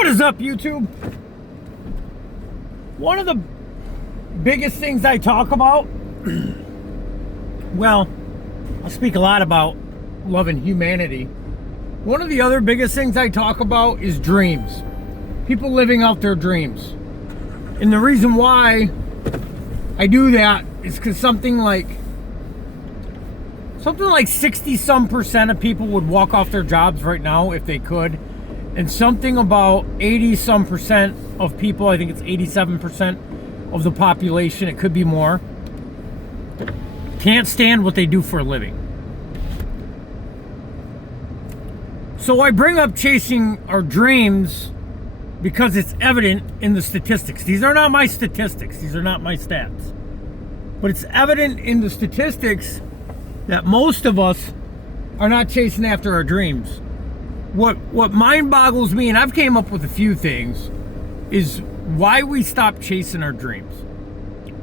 What is up, YouTube? One of the biggest things I talk about, well, I speak a lot about loving humanity. One of the other biggest things I talk about is dreams. People living out their dreams. And the reason why I do that is because something like 60-some% of people would walk off their jobs right now if they could. And something about 80-some% of people, I think it's 87% of the population, it could be more, can't stand what they do for a living. So I bring up chasing our dreams because it's evident in the statistics. These are not my statistics. These are not my stats. But it's evident in the statistics that most of us are not chasing after our dreams. What mind boggles me, and I've came up with a few things, is why we stop chasing our dreams.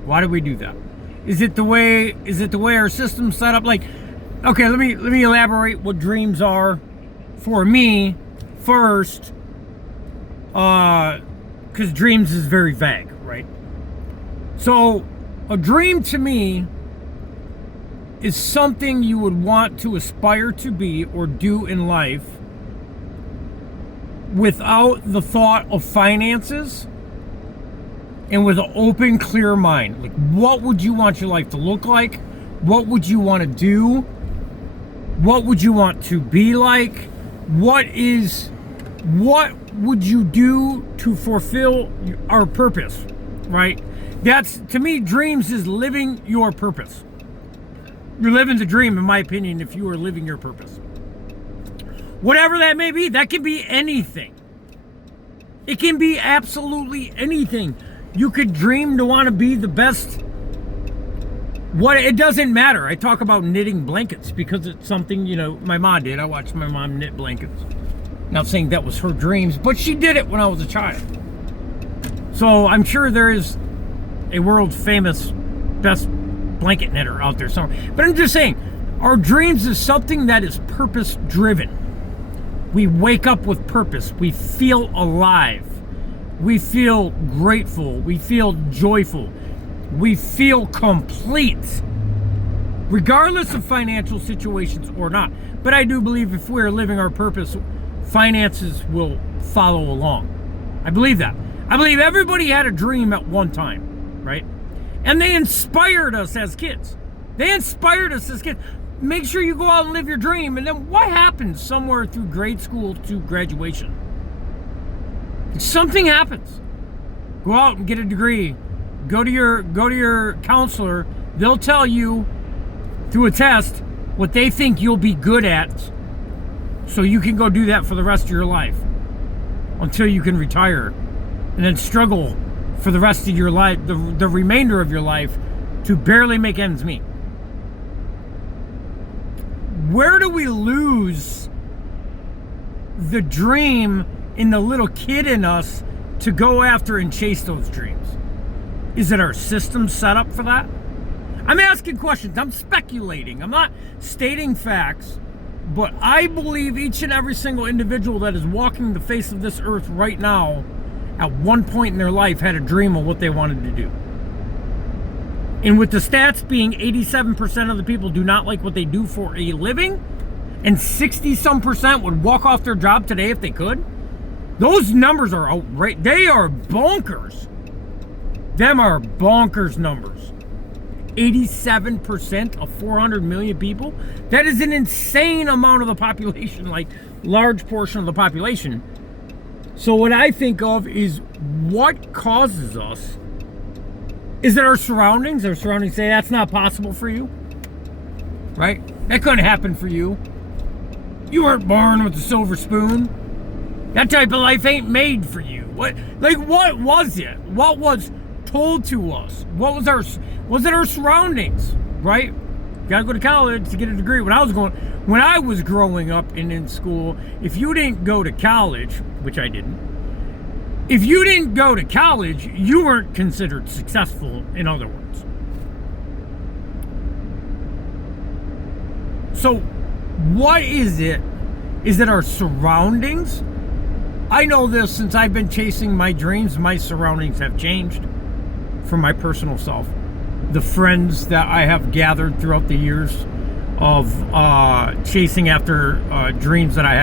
Why do we do that? Is it the way our system's set up? Like, okay, let me elaborate what dreams are for me first, because dreams is very vague, right? So a dream to me is something you would want to aspire to be or do in life without the thought of finances and with an open, clear mind. Like, what would you want your life to look like? What would you want to do? What would you want to be like? What would you do to fulfill our purpose, right? That's, to me, dreams is living your purpose. You're living the dream, in my opinion, if you are living your purpose. Whatever that may be, that can be anything. It can be absolutely anything. You could dream to want to be the best. It doesn't matter. I talk about knitting blankets because it's something, my mom did. I watched my mom knit blankets. Not saying that was her dreams, but she did it when I was a child. So I'm sure there is a world famous best blanket knitter out there somewhere. But I'm just saying, our dreams is something that is purpose driven. We wake up with purpose. We feel alive. We feel grateful. We feel joyful. We feel complete, regardless of financial situations or not. But I do believe if we're living our purpose, finances will follow along. I believe that. I believe everybody had a dream at one time, right? And they inspired us as kids. Make sure you go out and live your dream. And then what happens somewhere through grade school to graduation? Something happens. Go out and get a degree. Go to your counselor. They'll tell you through a test what they think you'll be good at, so you can go do that for the rest of your life until you can retire, and then struggle for the rest of your life, the remainder of your life, to barely make ends meet. Where do we lose the dream in the little kid in us to go after and chase those dreams? Is it our system set up for that? I'm asking questions. I'm speculating. I'm not stating facts. But I believe each and every single individual that is walking the face of this earth right now, at one point in their life, had a dream of what they wanted to do. And with the stats being 87% of the people do not like what they do for a living, and 60-some% would walk off their job today if they could, those numbers are outrageous. They are bonkers. Them are bonkers numbers. 87% of 400 million people? That is an insane amount of the population, like large portion of the population. So what I think of is what causes us. Is it our surroundings? Our surroundings say that's not possible for you, right? That couldn't happen for you. You weren't born with a silver spoon. That type of life ain't made for you. What was it? What was told to us? Was it our surroundings, right? You gotta go to college to get a degree. When I was growing up and in school, if you didn't go to college, which I didn't, if you didn't go to college, you weren't considered successful, in other words. So what is it? Is it our surroundings? I know this since I've been chasing my dreams, my surroundings have changed for my personal self. The friends that I have gathered throughout the years of chasing after dreams that I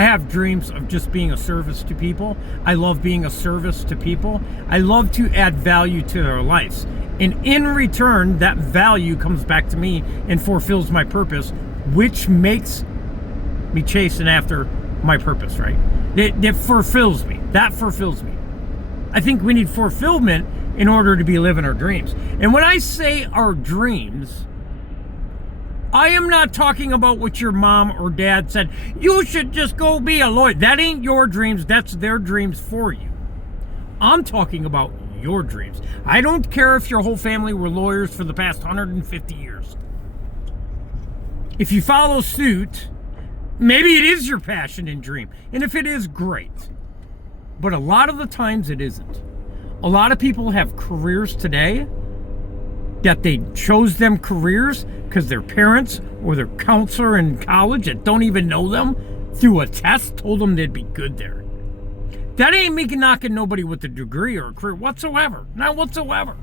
have dreams of just being a service to people. I love being a service to people. I love to add value to their lives. And in return, that value comes back to me and fulfills my purpose, which makes me chasing after my purpose, right? That fulfills me. That fulfills me. I think we need fulfillment in order to be living our dreams. And when I say our dreams, I am not talking about what your mom or dad said. You should just go be a lawyer. That ain't your dreams. That's their dreams for you. I'm talking about your dreams. I don't care if your whole family were lawyers for the past 150 years. If you follow suit, maybe it is your passion and dream. And if it is, great. But a lot of the times it isn't. A lot of people have careers today that they chose them careers because their parents or their counselor in college that don't even know them through a test told them they'd be good there. That ain't me knocking nobody with a degree or a career whatsoever. Not whatsoever.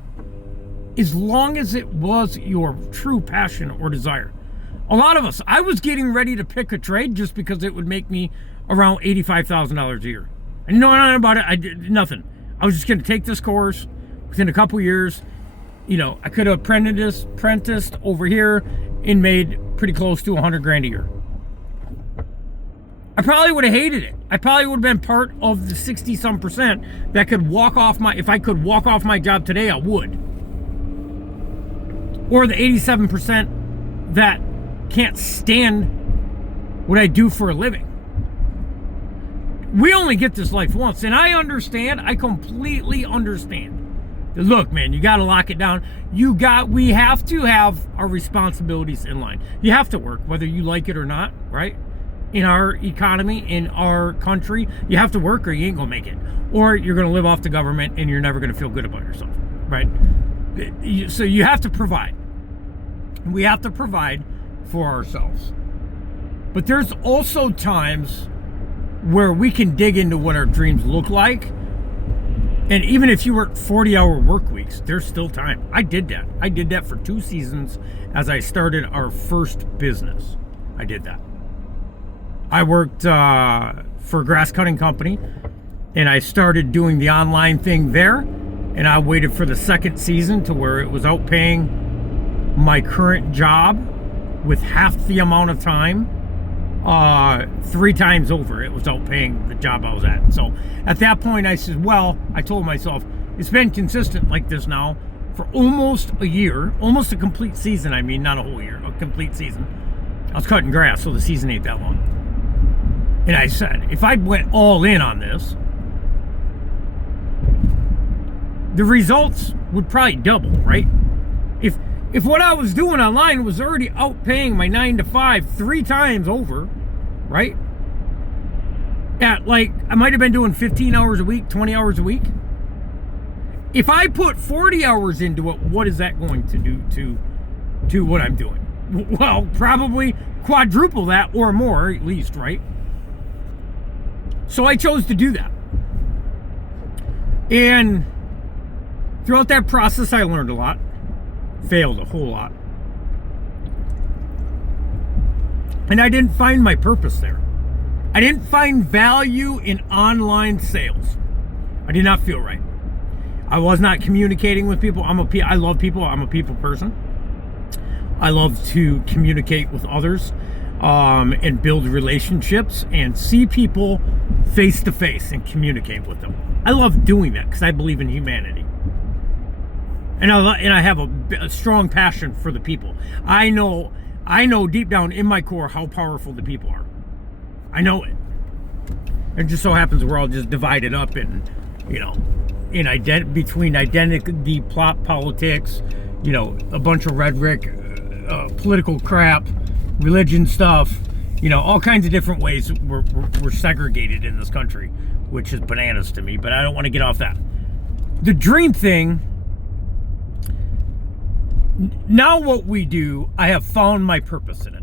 As long as it was your true passion or desire. A lot of us, I was getting ready to pick a trade just because it would make me around $85,000 a year. I didn't know nothing about it. I did nothing. I was just going to take this course within a couple years. You know, I could have apprenticed over here and made pretty close to 100 grand a year. I probably would have hated it. I probably would have been part of the 60-some% that could walk off if I could walk off my job today, I would. Or the 87% that can't stand what I do for a living. We only get this life once, and I completely understand. Look, man, you got to lock it down. We have to have our responsibilities in line. You have to work, whether you like it or not, right? In our economy, in our country, you have to work or you ain't gonna make it. Or you're gonna live off the government and you're never gonna feel good about yourself, right? So you have to provide. We have to provide for ourselves. But there's also times where we can dig into what our dreams look like. And even if you work 40-hour work weeks, there's still time. I did that. I did that for 2 seasons as I started our first business. I did that. I worked for a grass cutting company, and I started doing the online thing there. And I waited for the second season to where it was outpaying my current job with half the amount of time. 3 times over, it was outpaying the job I was at. So at that point, I said, well, I told myself, it's been consistent like this now for almost a year, almost a complete season. I mean, not a whole year, a complete season. I was cutting grass, so the season ain't that long. And I said, if I went all in on this, the results would probably double, right? If what I was doing online was already outpaying my 9 to 5 3 times over, right? At like, I might have been doing 15 hours a week, 20 hours a week. If I put 40 hours into it, what is that going to do to what I'm doing? Well, probably quadruple that or more, at least, right? So I chose to do that. And throughout that process, I learned a lot. Failed a whole lot. And I didn't find my purpose there. I didn't find value in online sales. I did not feel right. I was not communicating with people. I love people. I'm a people person. I love to communicate with others and build relationships and see people face to face and communicate with them. I love doing that because I believe in humanity. And I have a strong passion for the people. I know deep down in my core how powerful the people are. I know it. It just so happens we're all just divided up in between identity, plot politics, a bunch of rhetoric, political crap, religion stuff, all kinds of different ways we're segregated in this country, which is bananas to me, but I don't want to get off that. The dream thing, now what we do, I have found my purpose in it.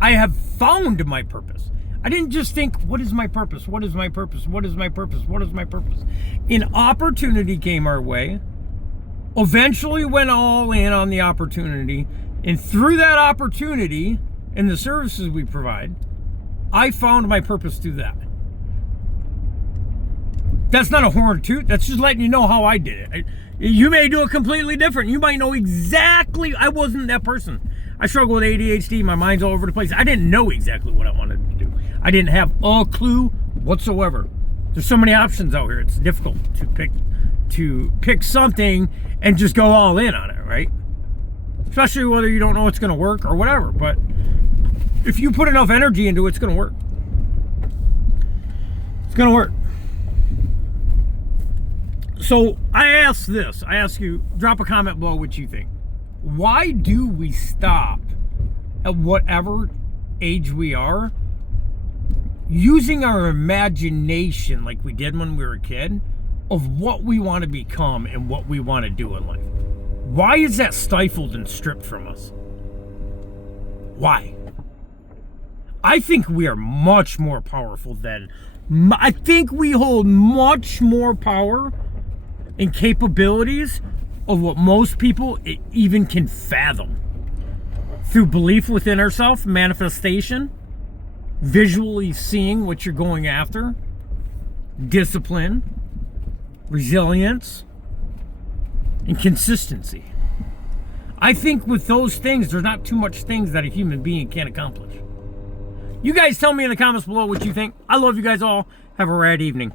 I have found my purpose. I didn't just think, what is my purpose? What is my purpose? What is my purpose? What is my purpose? An opportunity came our way. Eventually went all in on the opportunity. And through that opportunity and the services we provide, I found my purpose through that. That's not a horn toot. That's just letting you know how I did it. You may do it completely different. You might know exactly. I wasn't that person. I struggle with ADHD. My mind's all over the place. I didn't know exactly what I wanted to do. I didn't have a clue whatsoever. There's so many options out here. It's difficult to pick something and just go all in on it, right? Especially whether you don't know it's going to work or whatever. But if you put enough energy into it, it's going to work. It's going to work. So I ask you, drop a comment below what you think. Why do we stop at whatever age we are using our imagination like we did when we were a kid of what we want to become and what we want to do in life? Why is that stifled and stripped from us? Why? I think we are much more powerful than... I think we hold much more power and capabilities of what most people even can fathom. Through belief within ourselves, manifestation, visually seeing what you're going after, discipline, resilience, and consistency. I think with those things, there's not too much things that a human being can accomplish. You guys tell me in the comments below what you think. I love you guys all. Have a rad evening.